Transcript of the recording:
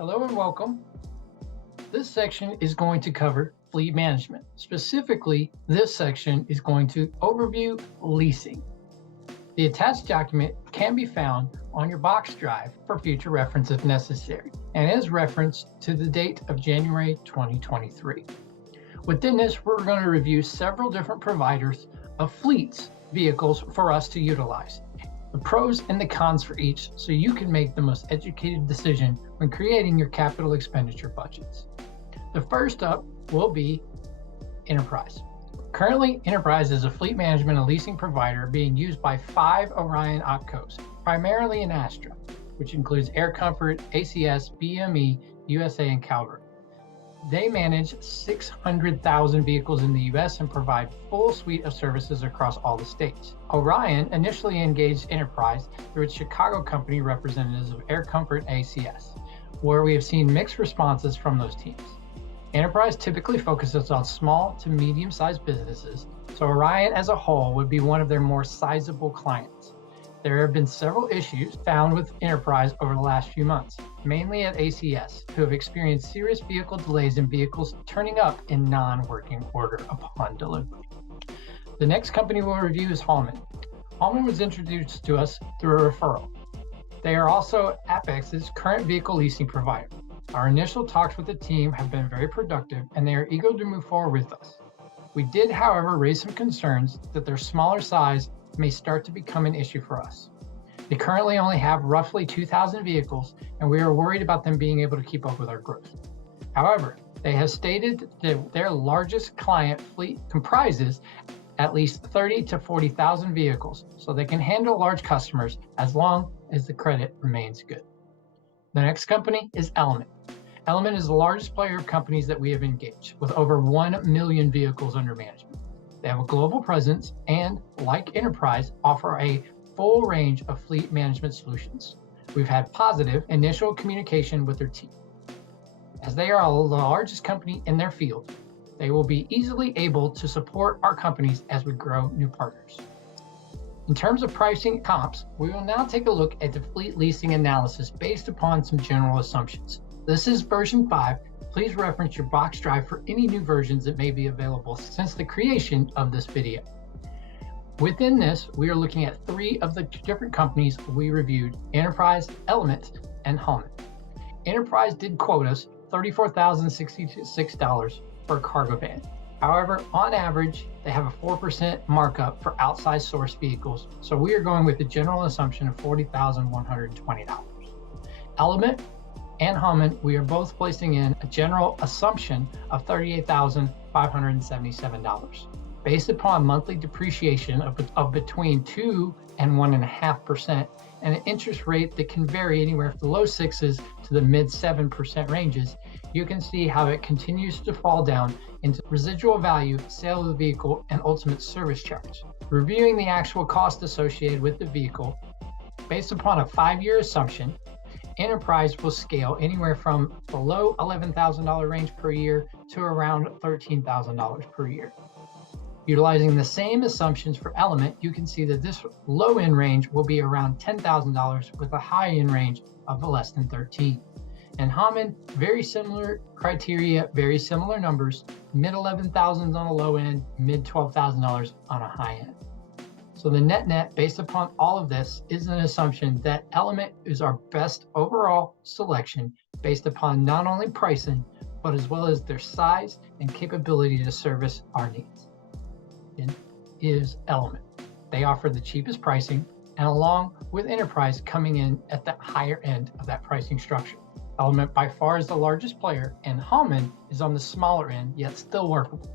Hello and welcome. This section is going to cover fleet management. Specifically, this section is going to overview leasing. The attached document can be found on your box drive for future reference if necessary, and is referenced to the date of January 2023. Within this, we're going to review several different providers of fleets vehicles for us to utilize, the pros and the cons for each, so you can make the most educated decision when creating your capital expenditure budgets. The first up will be Enterprise. Currently, Enterprise is a fleet management and leasing provider being used by 5 Orion opcos, primarily in Astra, which includes Air Comfort, ACS, BME, USA, and Calvert. They manage 600,000 vehicles in the US and provide full suite of services across all the states. Orion initially engaged Enterprise through its Chicago company representatives of Air Comfort ACS, where we have seen mixed responses from those teams. Enterprise typically focuses on small to medium-sized businesses, so Orion as a whole would be one of their more sizable clients. There have been several issues found with Enterprise over the last few months, mainly at ACS, who have experienced serious vehicle delays and vehicles turning up in non-working order upon delivery. The next company we'll review is Hallman. Hallman was introduced to us through a referral. They are also Apex's current vehicle leasing provider. Our initial talks with the team have been very productive, and they are eager to move forward with us. We did, however, raise some concerns that their smaller size may start to become an issue for us. They currently only have roughly 2,000 vehicles, and we are worried about them being able to keep up with our growth. However, they have stated that their largest client fleet comprises at least 30 to 40,000 vehicles, so they can handle large customers as long as the credit remains good. The next company is Element. Element is the largest player of companies that we have engaged, with over 1 million vehicles under management. They have a global presence and, like Enterprise, offer a full range of fleet management solutions. We've had positive initial communication with their team. As they are the largest company in their field, they will be easily able to support our companies as we grow new partners. In terms of pricing comps, we will now take a look at the fleet leasing analysis based upon some general assumptions. This is version 5. Please reference your box drive for any new versions that may be available since the creation of this video. Within this, we are looking at 3 of the different companies we reviewed: Enterprise, Element, and Hallman. Enterprise did quote us $34,066 for a cargo van. However, on average, they have a 4% markup for outside source vehicles, so we are going with the general assumption of $40,120. Element and Hallman, we are both placing in a general assumption of $38,577, based upon monthly depreciation of between 2 and 1.5%, and an interest rate that can vary anywhere from the low 6s to the mid 7% ranges. You can see how it continues to fall down into residual value, sale of the vehicle, and ultimate service charge. Reviewing the actual cost associated with the vehicle, based upon a 5-year assumption, Enterprise will scale anywhere from the low $11,000 range per year to around $13,000 per year. Utilizing the same assumptions for Element, you can see that this low-end range will be around $10,000 with a high-end range of less than $13,000. And Hallman, very similar criteria, very similar numbers, mid $11,000s on a low end, mid $12,000 on a high end. So the net based upon all of this is an assumption that Element is our best overall selection based upon not only pricing, but as well as their size and capability to service our needs. Is Element. They offer the cheapest pricing, and along with Enterprise coming in at the higher end of that pricing structure. Element by far is the largest player, and Hallman is on the smaller end, yet still workable.